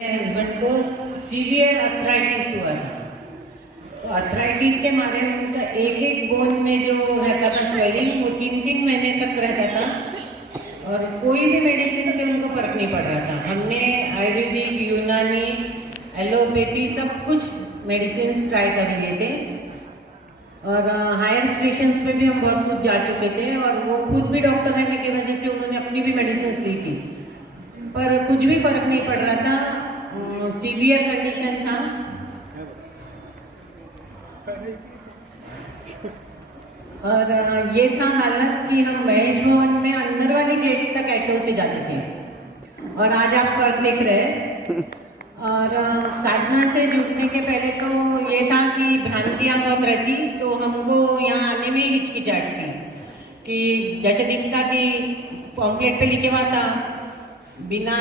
Husband को severe arthritis हुआ था। तो अर्थराइटिस के मारे उनका एक एक बोन में जो रहता था स्वेलिंग, वो 3-3 महीने तक रहता था और कोई भी मेडिसिन से उनको फर्क नहीं पड़ रहा था। हमने आयुर्वेदिक, यूनानी, एलोपैथी सब कुछ मेडिसिन ट्राई कर लिए थे और हायर स्टेशंस में भी हम बहुत कुछ जा चुके थे और वो खुद भी डॉक्टर रहने की वजह से उन्होंने अपनी भी मेडिसिन ली थी, पर कुछ भी फर्क नहीं पड़ रहा था। सीवियर कंडीशन था। और ये था हालत कि हम महेश भवन में अंदर वाली गेट तक ऑटो से जाते थे और आज आप फर्क देख रहे हैं। और साधना से जुड़ने के पहले तो ये था कि भ्रांतियाँ बहुत रहती, तो हमको यहाँ आने में ही हिचकिचाहट थी कि जैसे दिखता कि पॉम्पलेट पे लिखे हुआ था बिना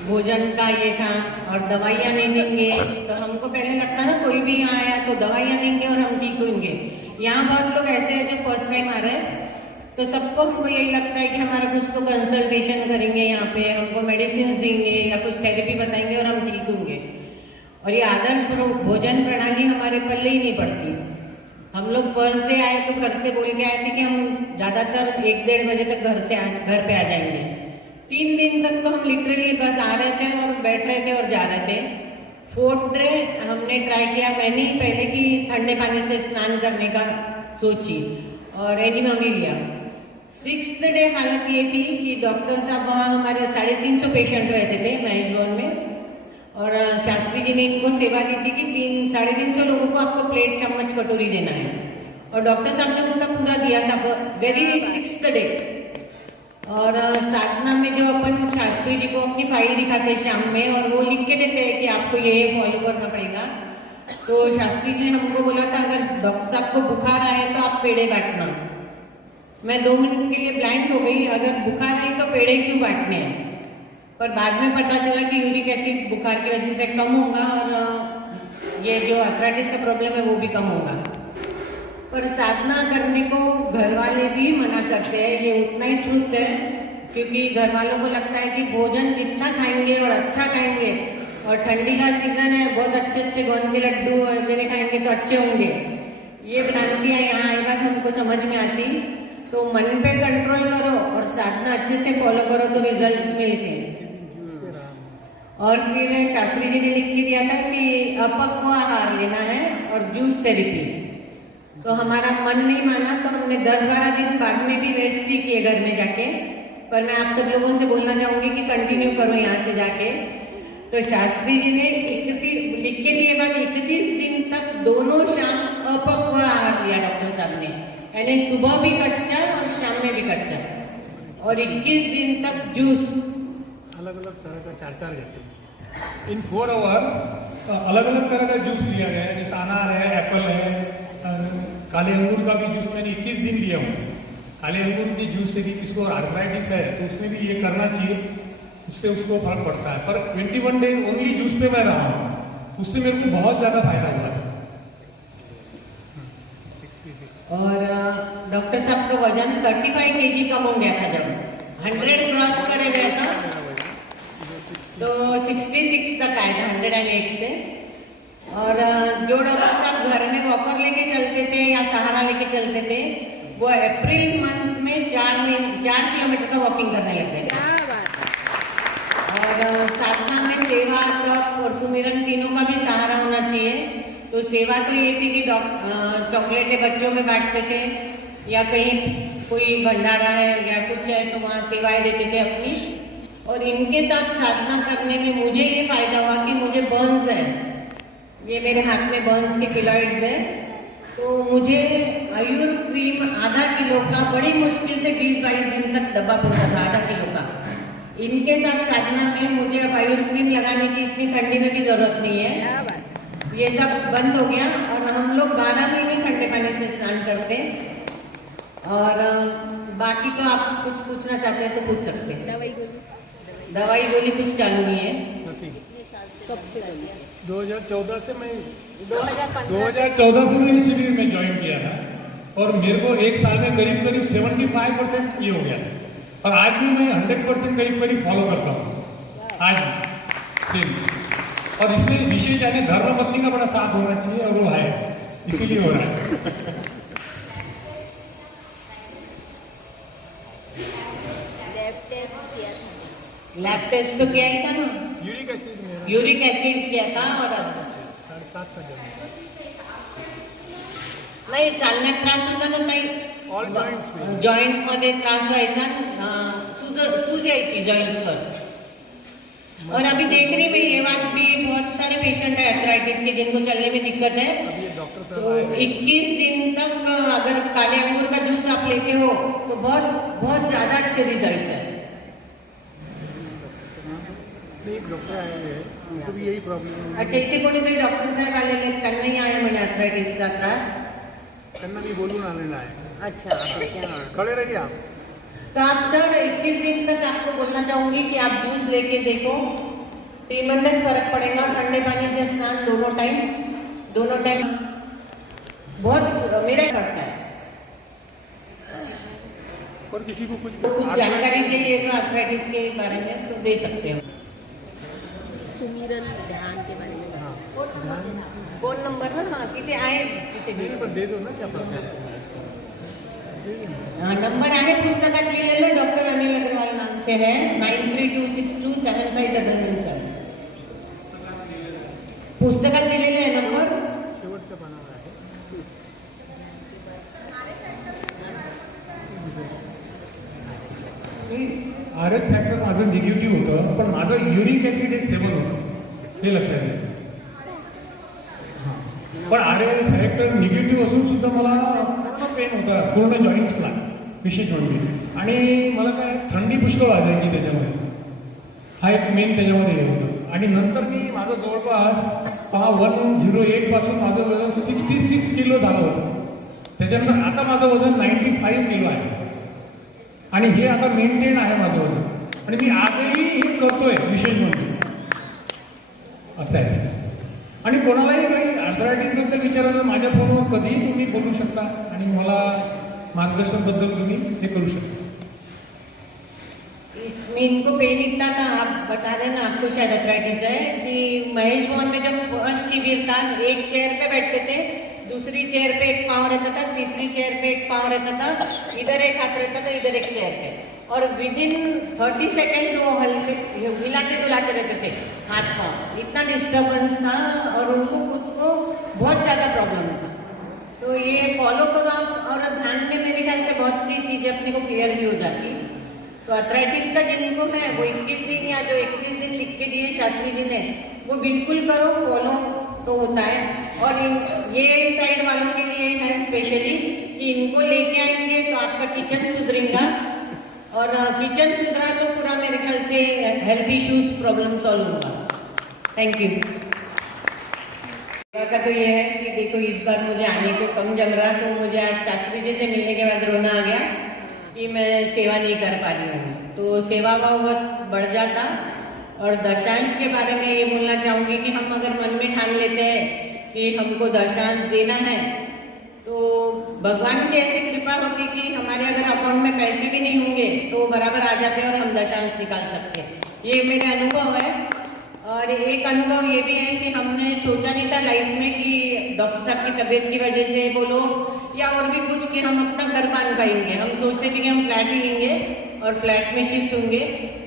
भोजन का ये था और दवाइयाँ नहीं देंगे, तो हमको पहले लगता ना कोई भी यहाँ आया तो दवाइयाँ देंगे और हम ठीक होंगे। यहाँ बहुत लोग ऐसे हैं जो फर्स्ट टाइम आ रहे हैं, तो सबको हमको यही लगता है कि हमारा कुछ तो कंसल्टेशन करेंगे, यहाँ पे हमको मेडिसिन देंगे या कुछ थेरेपी बताएंगे और हम ठीक होंगे। और ये आदर्श भोजन प्रणाली हमारे पल्ले ही नहीं पड़ती। हम लोग फर्स्ट डे आए तो घर से बोल के आए थे कि हम ज़्यादातर 1-1:30 बजे तक घर पे आ जाएंगे। 3 दिन तक तो हम लिटरली बस आ रहे थे और बैठ रहे थे और जा रहे थे। 4th डे हमने ट्राई किया, मैंने ही पहले कि ठंडे पानी से स्नान करने का सोची और एनिमा भी लिया। 6th डे हालत ये थी कि डॉक्टर साहब वहाँ हमारे 350 पेशेंट रहते थे महेश भवन में और शास्त्री जी ने इनको सेवा दी थी कि 300-350 लोगों को आपको प्लेट, चम्मच, कटोरी देना है और डॉक्टर साहब ने उतना पूरा दिया था वेरी 6th डे। और साधना में जो अपन शास्त्री जी को अपनी फाइल दिखाते हैं शाम में और वो लिख के देते हैं कि आपको ये फॉलो करना पड़ेगा, तो शास्त्री जी ने हमको बोला था अगर डॉक्टर साहब को बुखार आए तो आप पेड़े बांटना। मैं 2 मिनट के लिए ब्लैंक हो गई, अगर बुखार आई तो पेड़े क्यों बांटने हैं, पर बाद में पता चला कि यूरिक एसिड बुखार की वजह से कम होगा और ये जो अर्थराइटिस का प्रॉब्लम है वो भी कम होगा। पर साधना करने को घर वाले भी मना करते हैं, ये उतना ही ट्रूथ है, क्योंकि घर वालों को लगता है कि भोजन जितना खाएंगे और अच्छा खाएंगे और ठंडी का सीजन है, बहुत अच्छे गोंद के लड्डू और जने खाएंगे तो अच्छे होंगे। ये भ्रांतियाँ यहाँ आई बात हमको समझ में आती। तो मन पे कंट्रोल करो और साधना अच्छे से फॉलो करो तो रिजल्ट्स मिलते हैं। और फिर शास्त्री जी ने लिख के दिया था कि अपक्व आहार लेना है और जूस थेरेपी। तो हमारा मन नहीं माना तो हमने 10-12 दिन बाद में भी वेस्ट ही किए घर में जाके, पर मैं आप सब लोगों से बोलना चाहूँगी कि कंटिन्यू करो यहाँ से जाके। तो शास्त्री जी ने 31 लिख के दिए बाद 31 दिन तक दोनों शाम अपक्व आहार लिया डॉक्टर साहब ने, यानी सुबह भी कच्चा और शाम में भी कच्चा, और 21 दिन तक जूस। अलग अलग तरह का 4-4 घंटे इन 4 आवर्स अलग अलग तरह का जूस लिया गया है, जैसे अनार है, एप्पल है, काले अंगूर का भी जूस मैंने 21 दिन लिया हूँ। काले अंगूर के जूस से भी किसको आर्थराइटिस है तो उसमें भी ये करना चाहिए, उससे उसको फर्क पड़ता है। पर 21 डे ओनली जूस पे मैं रहा हूँ, उससे मेरे को बहुत ज़्यादा फायदा हुआ है। और डॉक्टर साहब का वजन 35 kg कम हो गया था। जब 100 क्रॉस करे गया था तो 66 तक आया था 108 से। और जो डॉक्टर साहब घर में वॉकर लेके चलते थे या सहारा लेके चलते थे, वो अप्रैल मंथ में 4 किलोमीटर का वॉकिंग करने लग गए थे। और साधना में सेवा, तप और सुमिरन तीनों का भी सहारा होना चाहिए। तो सेवा तो ये थी कि चॉकलेटें बच्चों में बांटते थे या कहीं कोई भंडारा है या कुछ है तो वहाँ सेवाएं देते थे अपनी। और इनके साथ साधना करने में मुझे ये फायदा हुआ कि मुझे बर्न्स है, ये मेरे हाथ में बर्न्स के किलॉइड्स है, तो मुझे आयुर क्रीम आधा किलो का बड़ी मुश्किल से 20-22 दिन तक डब्बा पड़ता था, आधा किलो का। इनके साथ साधना में मुझे अब आयुर क्रीम लगाने की इतनी ठंडी में भी जरूरत नहीं है, ये सब बंद हो गया। और हम लोग 12 महीने ठंडे पानी से स्नान करते हैं। और बाकी तो आप कुछ पूछना चाहते हैं तो पूछ सकते हैं। दवाई गोली कुछ चालू नहीं है। 2014 से मैं 2014 से मैं शिविर में ज्वाइन किया था और मेरे को 1 साल में करीब 75% ये हो गया था और आज भी मैं 100% करीब फॉलो करता हूँ। आज सेम। और इसमें विशेष यानी धर्म पत्नी का बड़ा साथ होना चाहिए और वो है, इसीलिए हो रहा है। लैब टेस्ट तो किया ही था ना, यूरिक एसिड मेरा यूरिक एसिड किया था और 7.5 का जमा। नाही चालण्यात त्रास होता ना ताई, ऑल जॉइंट्स में जॉइंट मध्ये त्रास व्हायचा, सूज यायची जॉइंट्सवर। और अभी देख रही मैं ये बात भी, बहुत सारे पेशेंट है आर्थराइटिस के जिनको चलने में दिक्कत है। अभी ये डॉक्टर साहब तो आए हैं। 21 दिन तक अगर काले अंगूर का जूस आप लेते हो तो बहुत बहुत ज़्यादा अच्छे रिजल्ट है। एक डॉक्टर आए हैं, उनको भी यही प्रॉब्लेम है। अच्छा, इथे कोणीतरी डॉक्टर साहेब आलेले आहेत, त्यांनाही आहे म्हणे आर्थरायटिसचा त्रास। त्यांना मी बोलून आलेला आहे। अच्छा, आपके यहाँ खड़े रहिए आप। तो आप सर 21 दिन तक आपको बोलना चाहूंगी कि आप जूस लेके देखो, ट्रीमेंडस फर्क पड़ेगा। ठंडे पानी से स्नान दोनों टाइम बहुत मेरा करता है। और किसी को तो कुछ जानकारी चाहिए तो आर्थराइटिस के बारे में तो दे सकते हो। सुमिरन ध्यान के बारे में फोन नंबर ना, हाँ तिथे आहे, तिथे नहीं, पर दे दो ना, क्या फर्क है। हाँ, नंबर आहे पुस्तकात लिहिलेलं, डॉक्टर अनिल अग्रवाल नाम से है, 9326275977। पुस्तकात दिलेले आहे नंबर। शेवटच्या पानावर आहे। आरएच फॅक्टर माझं निगेटिव्ह होतं, पण माझं युरिक ॲसिड हे 7 होतं, हे लक्षात घ्या। पण आरएच फॅक्टर निगेटिव्ह असून सुद्धा मला पूर्ण पेन होता, पूर्ण जॉईंट्सला विशेष म्हणजे। आणि मला काय थंडी पुष्कळ वाजायची त्याच्यामध्ये, हा एक मेन त्याच्यामध्ये हे होतं। आणि नंतर मी माझं जवळपास 108 पासून माझं वजन 66 किलो झालं होतं, त्याच्यानंतर आता माझं वजन 95 किलो आहे। आणि हे आता मेंटेन आहे माझं वजन, आणि मी आजही हे करतोय विशेष म्हणजे, असं आहे त्याचं। आणि कोणालाही काही आर्थरायटिसबद्दल विचारायला माझ्या फोनवर कधीही तुम्ही बोलू शकता आणि मला मार्गदर्शनबद्दल तुम्ही हे करू शकता। इसमें इनको पेन इतना था, आप बता रहे ना आपको शायद आर्थराइटिस है, कि महेश भवन में जब फर्स्ट शिविर था, एक चेयर पे बैठते थे, दूसरी चेयर पे एक पाँव रहता था, तीसरी चेयर पे एक पाँव रहता था, इधर एक हाथ रहता था, इधर एक चेयर पे, और विदिन 30 सेकेंड्स वो हल्के हिलाते डुलाते रहते थे हाथ पाँव। इतना डिस्टर्बेंस था और उनको खुद को बहुत ज़्यादा प्रॉब्लम था। तो ये फॉलो करो आप, और ध्यान में मेरे ख्याल से बहुत सी चीज़ें अपने को क्लियर भी हो जाती। तो आर्थराइटिस का जिनको है वो 21 दिन या जो 21 दिन लिख के दिए शास्त्री जी ने, वो बिल्कुल करो, फॉलो तो होता है। और ये साइड वालों के लिए है स्पेशली कि इनको लेके आएंगे तो आपका किचन सुधरेगा, और किचन सुधरा तो पूरा मेरे ख्याल से हेल्थ इश्यूज प्रॉब्लम सॉल्व होगा। Thank you. का तो ये है कि देखो इस बार मुझे आने को कम जम रहा, तो मुझे आज शास्त्री जी से मिलने के बाद रोना आ गया कि मैं सेवा नहीं कर पा रही हूँ। तो सेवा भाव बहुत बढ़ जाता। और दशांश के बारे में ये बोलना चाहूँगी कि हम अगर मन में ठान लेते हैं कि हमको दशांश देना है, तो भगवान की ऐसी कृपा होती कि हमारे अगर अकाउंट में पैसे भी नहीं होंगे तो बराबर आ जाते हैं और हम दशांश निकाल सकते हैं। ये मेरे अनुभव है। और एक अनुभव ये भी है कि हमने सोचा नहीं था लाइफ में कि डॉक्टर साहब की तबीयत की वजह से बोलो या और भी कुछ कि हम अपना घर बांध पाएंगे। हम सोचते थे कि हम फ्लैट ही लेंगे और फ्लैट में शिफ्ट होंगे,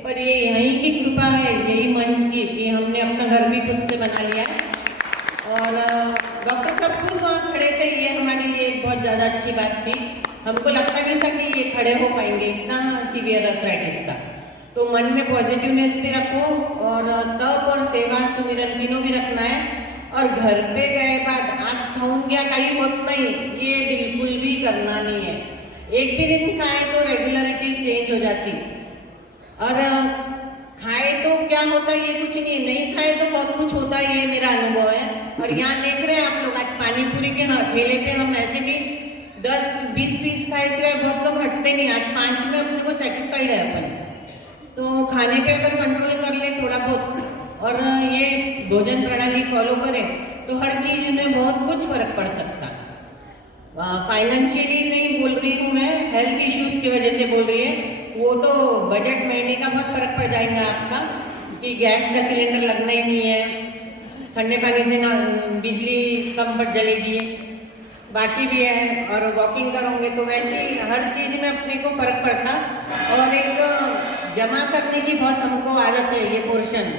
पर ये यहीं की कृपा है, यही मंच की, कि हमने अपना घर भी खुद से बना लिया है। और डॉक्टर साहब खुद वहाँ खड़े थे, ये हमारे लिए एक बहुत ज़्यादा अच्छी बात थी। हमको लगता नहीं था कि ये खड़े हो पाएंगे, इतना सीवियर आर्थराइटिस था। तो मन में पॉजिटिवनेस भी रखो और तप और सेवा सुमिरन तीनों भी रखना है। और घर पे गए बाद आज खाऊं क्या काही होत नहीं, ये बिल्कुल भी करना नहीं है। एक भी दिन खाए तो रेगुलरिटी चेंज हो जाती, और खाए तो क्या होता है ये कुछ नहीं, नहीं खाए तो बहुत कुछ होता है, ये मेरा अनुभव है। और यहाँ देख रहे हैं आप लोग, आज पानी पूरी के ठेले पे हम ऐसे भी 10-20 पीस खाए सिवाय बहुत लोग हटते नहीं। आज 5 में अपने को सेटिस्फाइड है अपन। तो खाने पे अगर कंट्रोल कर ले थोड़ा बहुत और ये भोजन प्रणाली फॉलो करें तो हर चीज़ में बहुत कुछ फर्क पड़ सकता। फाइनेंशियली नहीं बोल रही हूँ मैं, हेल्थ इश्यूज की वजह से बोल रही है, वो तो बजट महीने का बहुत फर्क पड़ जाएगा आपका। कि गैस का सिलेंडर लगना ही नहीं है, ठंडे पानी से ना बिजली कम पड़ जलेगी, बाकी भी है। और वॉकिंग करोगे तो वैसे ही हर चीज़ में अपने को फ़र्क पड़ता। और एक जमा करने की बहुत हमको आदत है, ये पोर्शन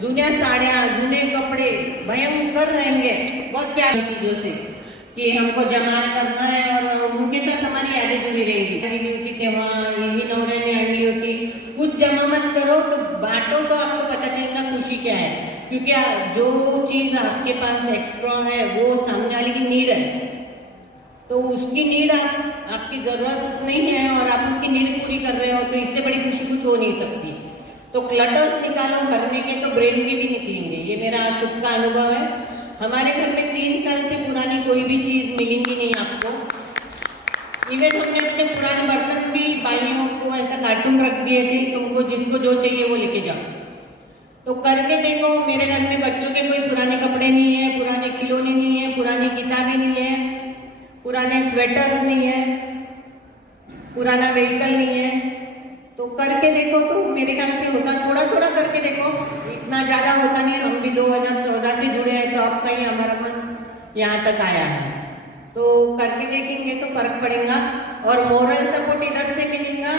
जुनिया साड़ियाँ जुने कपड़े भयंकर रहेंगे बहुत प्यारी चीज़ों से कि हमको जमा करना है और उनके साथ हमारी यादें जुड़ी रहेंगी। आणली होती तेव्हा यही नवऱ्याने आणली होती, कुछ जमा मत करो तो बांटो तो आपको पता चलेगा खुशी क्या है, क्योंकि जो चीज़ आपके पास एक्स्ट्रा है वो सामने वाले की नीड है, तो उसकी नीड आपकी ज़रूरत नहीं है और आप उसकी नीड पूरी कर रहे हो, तो इससे बड़ी खुशी कुछ हो नहीं सकती। तो क्लटर्स निकालो भरने के, तो ब्रेन के भी निकलेंगे, ये मेरा खुद का अनुभव है। हमारे घर में 3 साल से पुरानी कोई भी चीज़ मिलेंगी नहीं आपको। इवन हमने अपने पुराने बर्तन भी बाइयों को ऐसा कार्टून रख दिए थे, तुमको जिसको जो चाहिए वो लेके जाओ। तो करके देखो, मेरे घर में बच्चों के कोई पुराने कपड़े नहीं है, पुराने खिलौने नहीं है, पुरानी किताबें नहीं है, पुराने स्वेटर्स नहीं है, पुराना व्हीकल नहीं है। तो करके देखो तो मेरे ख्याल से होता, थोड़ा थोड़ा करके देखो, इतना ज़्यादा होता नहीं। हम भी 2014 से जुड़े हैं, तो अब कहीं हमारा मन यहाँ तक आया है, तो करके देखेंगे तो फर्क पड़ेगा। और मोरल सपोर्ट इधर से मिलेगा,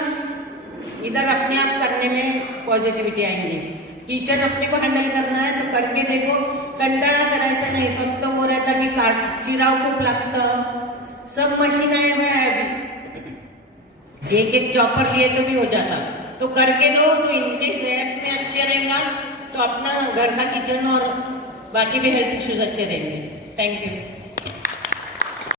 इधर अपने आप करने में पॉझिटिव्हिटी आएंगी। किचन अपने को हँडल करना है तो करके देखो, कंटाळा करायचा नाही, फक्त वो रहता की चिराव खूप लागतं, सब मशीन आए हुए हैं अभी, एक एक चॉपर लिए तो भी हो जाता। तो करके दो तो इनके सेहत में अच्छे रहेगा, तो अपना घर का किचन और बाकी भी हेल्थ इश्यूज अच्छे रहेंगे। Thank you.